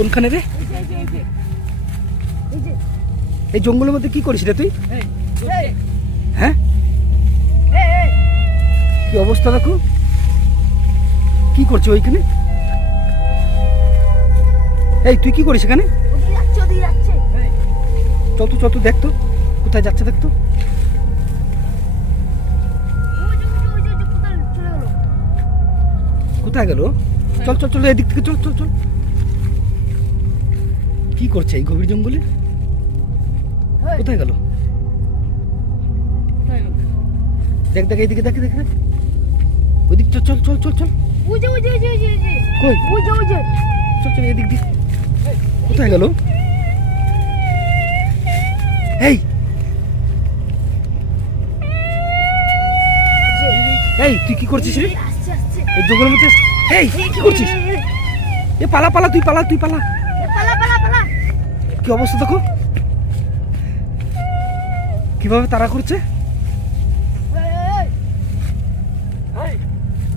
কোনখানে রে? এই জঙ্গলের মধ্যে কি করিস রে তুই? হ্যাঁ? কি অবস্থা দেখো? কি করছ ওইখানে? এই তুই কি করিস এখানে? যাচ্ছে। চল তো চল তো দেখ তো কোথায় যাচ্ছে দেখ তো। ওই যে, ওই যে, ওই যে, ওই যে, কোথায় গেলো? কোথায় গেল? চল চল চল এদিক থেকে চল চল চল। কি করছে এই গভীর জঙ্গলে? কোথায় গেল? দেখ দেখ এইদিকে দেখ দেখ। ওদিক চল চল চল চল চল। যে, ওই যে। কই? চল চল এদিক দিক কোথায় গেল? এই এই তুই কি করছিস রে? এই। জঙ্গলের মধ্যে? এই কি করছিস? এ পালা পালা তুই পালা তুই পালা। কি অবস্থা দেখো? কীভাবে তারা করছে?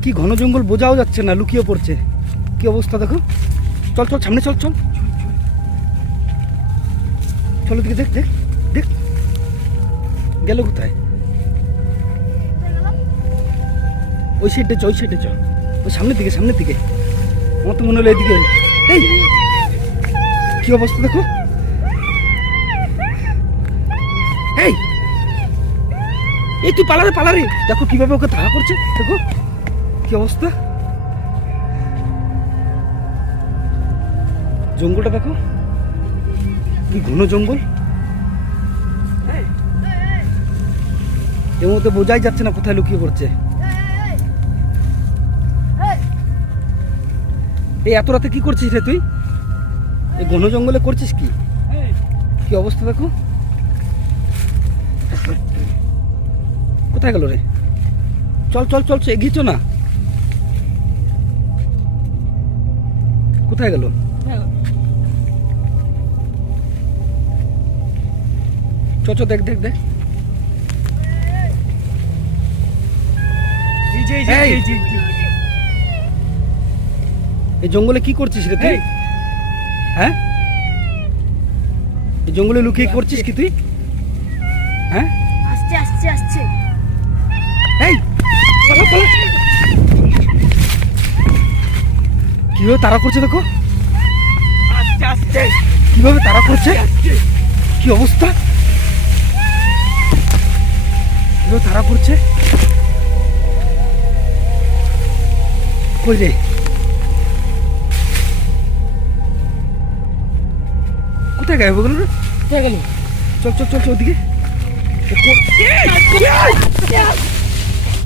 কি ঘন জঙ্গল বোঝাও যাচ্ছে না, লুকিয়ে পড়ছে। কি অবস্থা দেখো? চল চল, সামনে চল চল। চলো দিকে দেখ দেখ দেখ। গেল কোথায়? কোথায় ওই সাইডে চ, ওই সাইডে চ। ওই সামনের দিকে সামনের দিকে। আমার তো মনে হলো এদিকে। এই! কি অবস্থা দেখো? এই তুই পালারে পালারে। দেখো কীভাবে ওকে তাড়া করছে। দেখো, কি অবস্থা। জঙ্গলটা দেখো। কি ঘন জঙ্গল। এর মধ্যে বোঝাই যাচ্ছে না কোথায় লুকিয়ে পড়ছে। এই এত রাতে কি করছিস রে তুই? এই ঘন জঙ্গলে করছিস কি? কি অবস্থা দেখো। কোথায় গেল রে? চল চল চল এগিয়েছ না। কোথায় গেল? চ চ দেখ দেখ দেখ। এই। এই জঙ্গলে কি করছিস রে তুই? হ্যাঁ? এই জঙ্গলে লুকিয়ে করছিস কি তুই? হ্যাঁ? আসছে, আসছে, আসছে। এই কীভাবে তারা করছে দেখো কীভাবে তারা করছে কি অবস্থা কীভাবে তারা করছে কই রে কোথায় গায়ে গেল রে কোথায় গেল চল চল চল চল ওদিকে